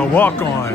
a walk-on.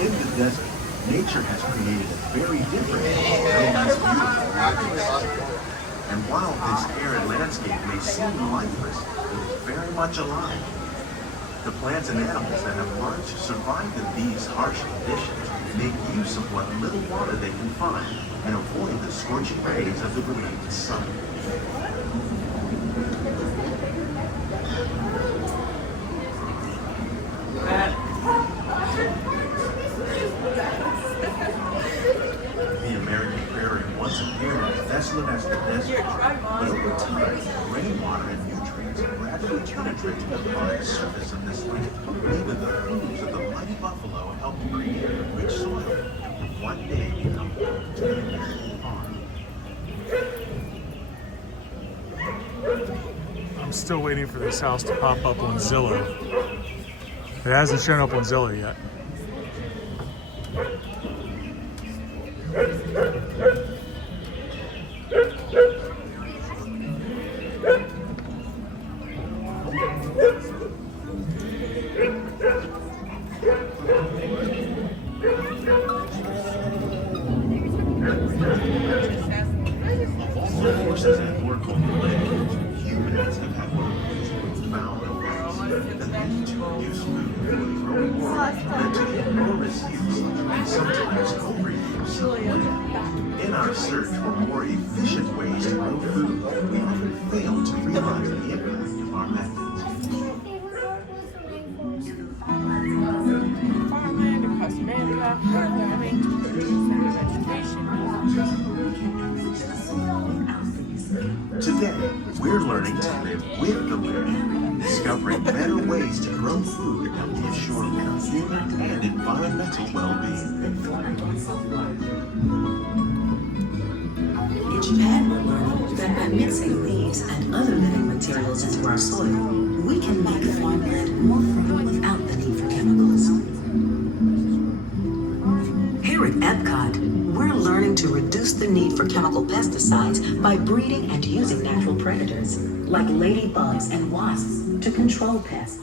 In the desert, nature has created a very different and while this arid landscape may seem lifeless, it is very much alive. The plants and animals that have learned to survive in these harsh conditions make use of what little water they can find and avoid the scorching rays of the relentless sun. The American prairie once appeared as desolate as the desert, but over time, rainwater and nutrients gradually penetrated the hard surface of this land. Even the hooves of the mighty buffalo helped create a rich soil that would one day become home to the American farm. I'm still waiting for this house to pop up on Zillow. It hasn't shown up on Zillow yet. Of all the forces at work on the land, humans have had one of the most profound effects. The need to produce food for the growing world led to the enormous use and sometimes overuse of land. In our search for more efficient ways to grow food, we often fail to realize the impact of our methods. Farmland across America, farming to produce vegetation. Today, we're learning to live with the living, discovering better ways ways to grow food and ensure consumer and environmental well-being. In Japan, we're learning that by mixing leaves and other living materials into our soil, we can make farmland more fertile without the need for chemicals. Here at Epcot, we're learning to reduce the need for chemical pesticides by breeding and using natural predators, like ladybugs and wasps, to control pests.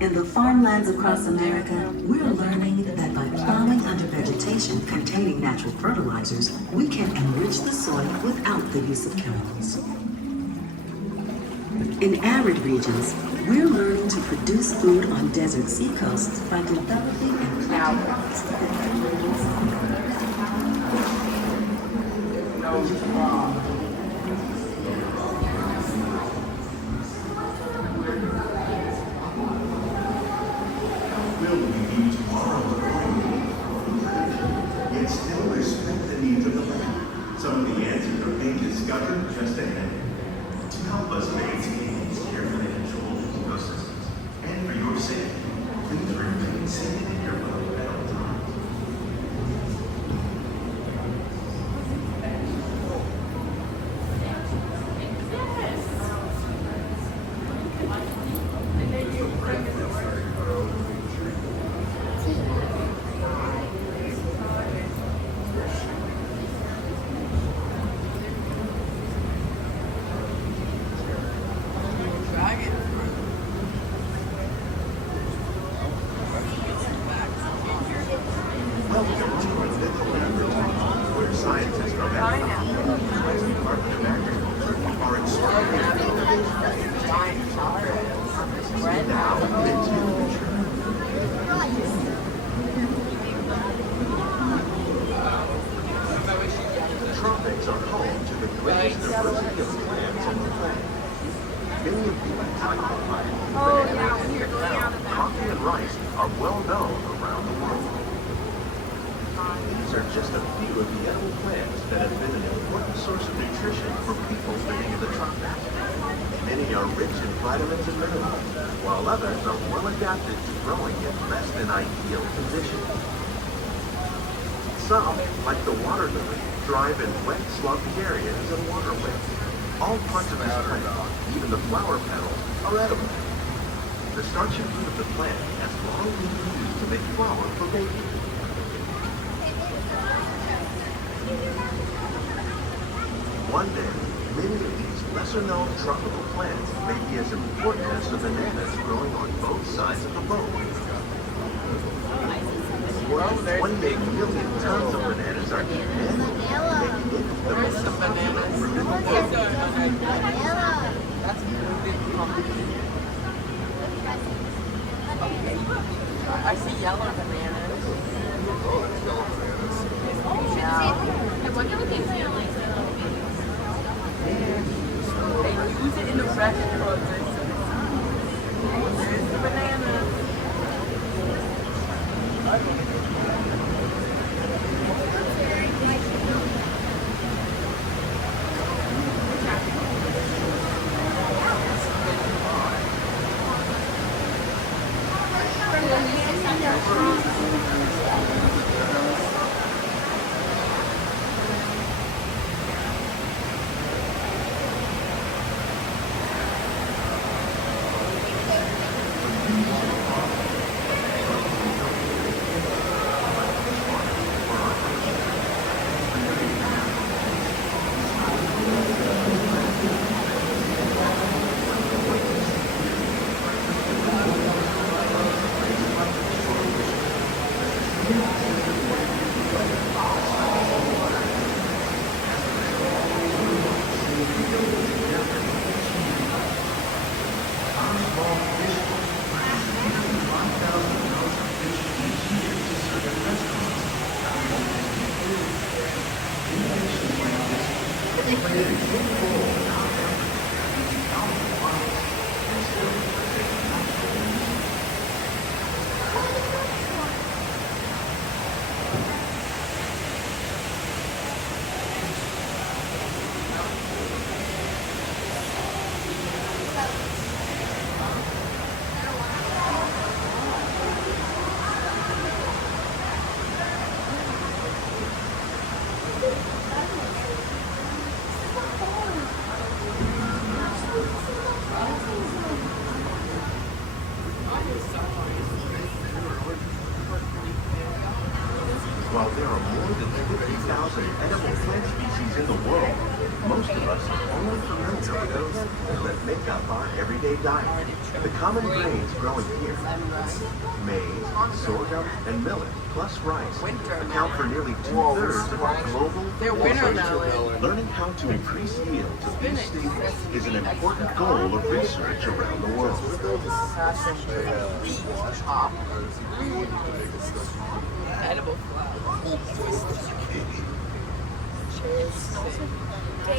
In the farmlands across America, we're learning that by plowing under vegetation containing natural fertilizers, we can enrich the soil without the use of chemicals. In arid regions, we're learning to produce food on desert seacoasts by developing and Will we need tomorrow? Yet still respect the needs of the land. Some of the answers are being discovered just ahead. To help us maintain these carefully controlled ecosystems, and for your safety, please remain seated in your boat at all times. Welcome to the laboratory, where scientists from Epcot and the Department of Agriculture are exploring now into the future. The tropics are home to the greatest diversity of plants on the planet. Many of these, like papaya, banana, coffee, and rice, are well known around the world. These are just a few of the edible plants that have been an important source of nutrition for people living in the tropics. Many are rich in vitamins and minerals, while others are well adapted to growing in less than ideal conditions. Some, like the water lily, thrive in wet, swampy areas and waterways. All parts of this plant, even the flower petals, are edible. The starchy root of the plant has long been used to make flour for baking. One day, many of these lesser-known tropical plants may be as important as the bananas growing on both sides of the boat. 28 million tons of bananas are eaten annually, making it the most abundant fruit in the world. I see yellow bananas. I wonder what they feel like. They use it in the restaurant. There's the banana. there are more than 50,000 edible plant species in the world. Most of us are only familiar with those that make up our everyday diet. The common grains growing here, maize, sorghum, and millet, plus rice, account for nearly 2/3 of our global consumption. Learning how to increase yields of these staples is an important goal of research around the world. Edible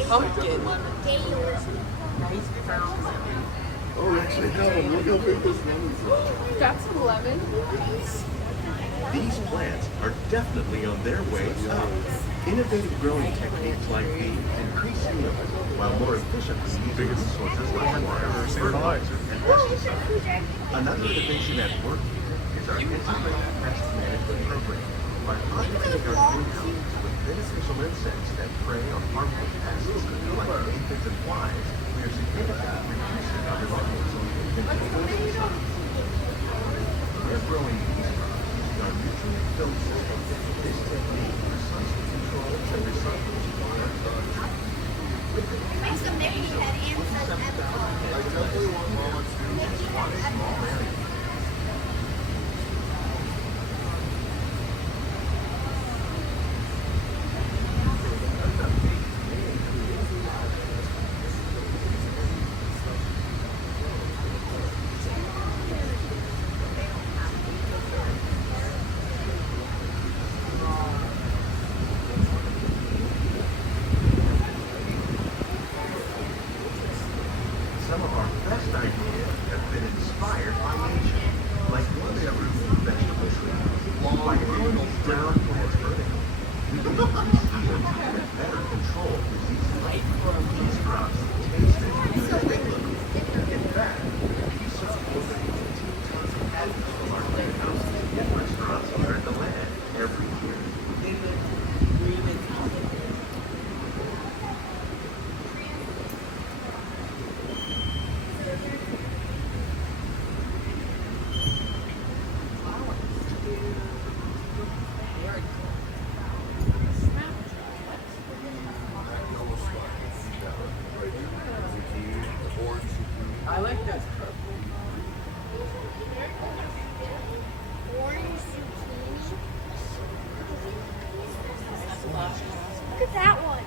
pumpkin. Oh, actually, Helen, look how big this one is. Got some lemon. These plants are definitely on their way up. Innovative growing techniques like these increase yield, while more efficiently using resources like water, fertilizer, and pesticides. Another innovation at work here is our integrated pest management program. By populating our greenhouses with beneficial insects that prey on harmful pests like aphids and flies, we are significantly reducing our reliance on pesticides. We're growing these crops using our nutrient film system. This technique precisely controls and recycles water. Makes them very head and such Small area. Some of our best ideas have been inspired by nature, like one fruit vegetable trees. By growing these ground plants vertically, we can increase yields and better control diseases. These crops taste as good as they look. In fact, we serve more than 15 tons of produce from our greenhouses in restaurants here in the land every year. I like those. orange zucchini. Look at that one.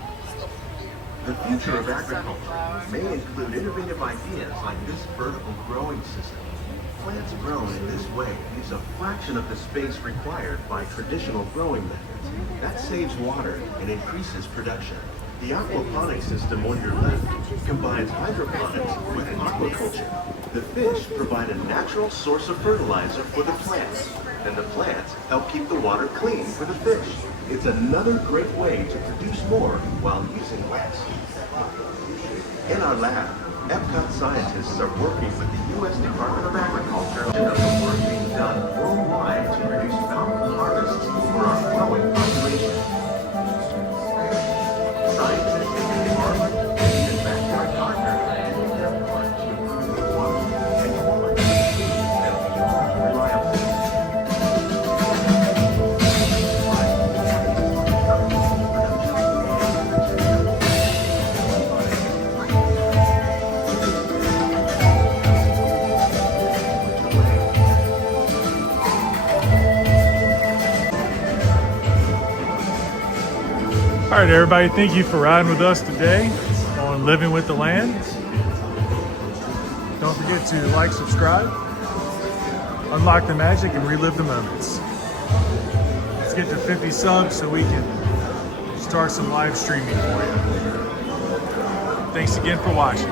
The future of agriculture may include innovative ideas like this vertical growing system. Plants grown in this way use a fraction of the space required by traditional growing methods. That saves water and increases production. The aquaponics system on your left combines hydroponics with aquaculture. The fish provide a natural source of fertilizer for the plants, and the plants help keep the water clean for the fish. It's another great way to produce more while using less. In our lab, Epcot scientists are working with the U.S. Department of Agriculture on the work being done worldwide to reduce bountiful harvests for our growing population. Scientists in the department and backyard partners are doing their part to improve the quality and quality and reliability. All right, everybody, thank you for riding with us today on Living with the Land. Don't forget to like, subscribe, unlock the magic, and relive the moments. Let's get to 50 subs so we can start some live streaming for you. Thanks again for watching.